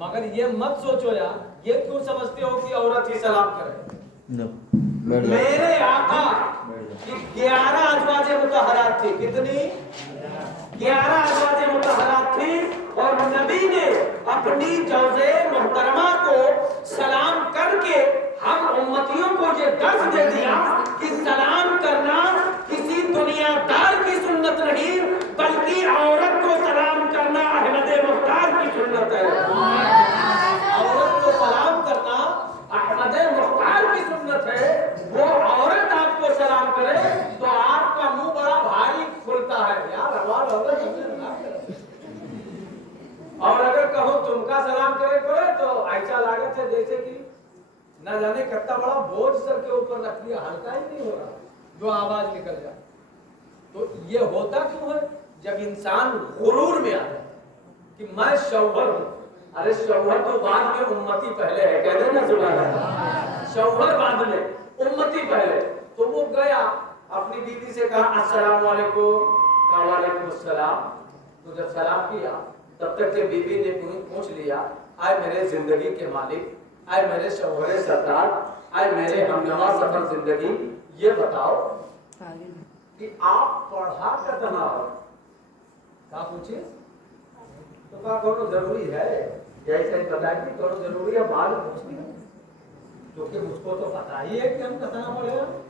मगर ये मत सोचो यार, ये क्यों समझते हो कि औरत ही सलाम करे। मेरे आका की 11 अज़वाजे मुतहरात थी। कितनी? 11 अज़वाजे मुतहरात थी। और नबी ने अपनी जौजे मोहतरमा को सलाम करके हम उम्मतियों को ये दर्श दे दिया कि सलाम करना किसी दुनियादार की सुन्नत नहीं, बल्कि औरत को सलाम करना अहमद मुख्तार की सुन्नत है। औरत को सलाम करना अहमद मुख्तार की सुन्नत है। वो औरत आपको सलाम करे तो आपका मुंह बड़ा भारी खुलता है यार, आवाज औरत और अगर कहो तुमका सलाम करे तो ऐसा लागत है जैसे कि न जाने कितना बड़ा बोझ सर के ऊपर रख दिया, हल्का ही नहीं हो रहा जो आवाज निकल जाए। तो ये होता क्यों है? जब इंसान गुरूर में आ जाए कि मैं शौहर हूं। अरे शौहर तो बाद में, उम्मती पहले है, कहते ना सुना। शौहर बाद में, उम्मती पहले। तो वो गया अपनी बीवी से कहा अस्सलाम वालेकुम, कहा वालेकुम अस्सलाम। तो जब सलाम किया तब तक के बीवी ने पूछ लिया, आए मेरे जिंदगी के मालिक, आए मेरे शौहरे सरदार, आए मेरे हमनवा सफर जिंदगी, ये बताओ कि आप पढ़ा कितना हो? क्या पूछे? तो कहा कौन जरूरी है, ऐसे बताएंगे कौन जरूरी है, बाद में पूछ लिया, क्योंकि मुझको तो पता ही है कि हम कितना पढ़े।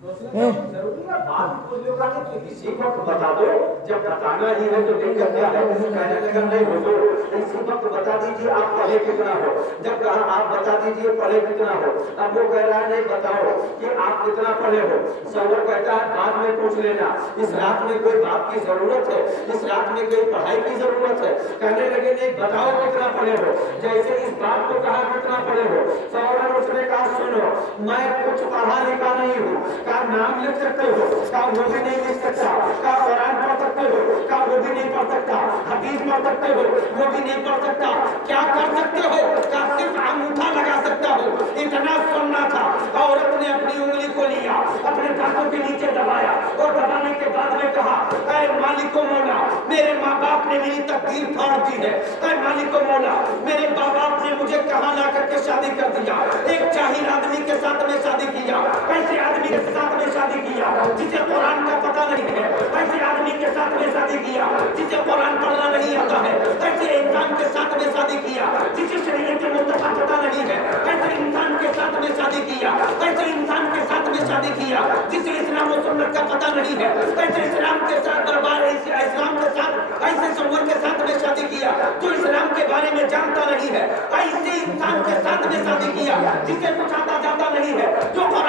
तो जरूरी है बाद में पूछ लिया तो इसी वक्त बता दो, जब बताना ही है तो दिक्कत क्या है? कहने लगा नहीं हो इसी वक्त बता दीजिए आप पढ़े कितना हो। जब कहा आप बता दीजिए पढ़े कितना हो, अब वो कह रहा है नहीं बताओ कि आप कितना पढ़े हो। शौहर कहता है बाद में पूछ लेना, इस रात में कोई बात की जरूरत है, इस रात में कोई पढ़ाई की जरूरत है। कहने लगे नहीं बताओ कितना पढ़े हो। जैसे इस बात को कहा कितना पढ़े हो, शौहर उसने कहा सुनो मैं कुछ पढ़ा लिखा नहीं हूँ, का नाम लिख सकते हो, का वो भी नहीं लिख सकता, का कुरान पढ़ सकते हो, का वो भी नहीं पढ़ सकता, हदीस पढ़ सकते हो, वो भी नहीं पढ़ सकता, क्या कर सकते हो, का सिर्फ अंगूठा लगा सकता हो, इतना सुनना था। औरत ने अपनी उंगली को लिया, अपने दांतों के नीचे दबाया और दबाने के बाद में कहा ऐ मालिको मौला, मेरे माँ बाप ने मेरी तकदीर फाड़ दी है। ऐ मालिको मौला, मेरे माँ बाप ने मुझे कहाँ ला करके शादी कर दिया, एक जाहिल आदमी के साथ में शादी किया, ऐसे आदमी के साथ में शादी किया जिसे कुरान का पता नहीं है, ऐसे आदमी के साथ में शादी किया जिसे कुरान पढ़ना नहीं आता है, ऐसे इंसान के साथ में शादी किया जिसे शरीयत के मुस्तफा पता नहीं है, ऐसे इंसान के साथ में शादी किया, ऐसे इंसान के साथ में शादी किया जिसे इस्लाम और सुन्नत का पता नहीं है, ऐसे इस्लाम के साथ दरबार इस्लाम के साथ ऐसे शौहर के साथ में शादी किया जो इस्लाम के बारे में जानता नहीं है, ऐसे इंसान के साथ में शादी किया जिसे कुछ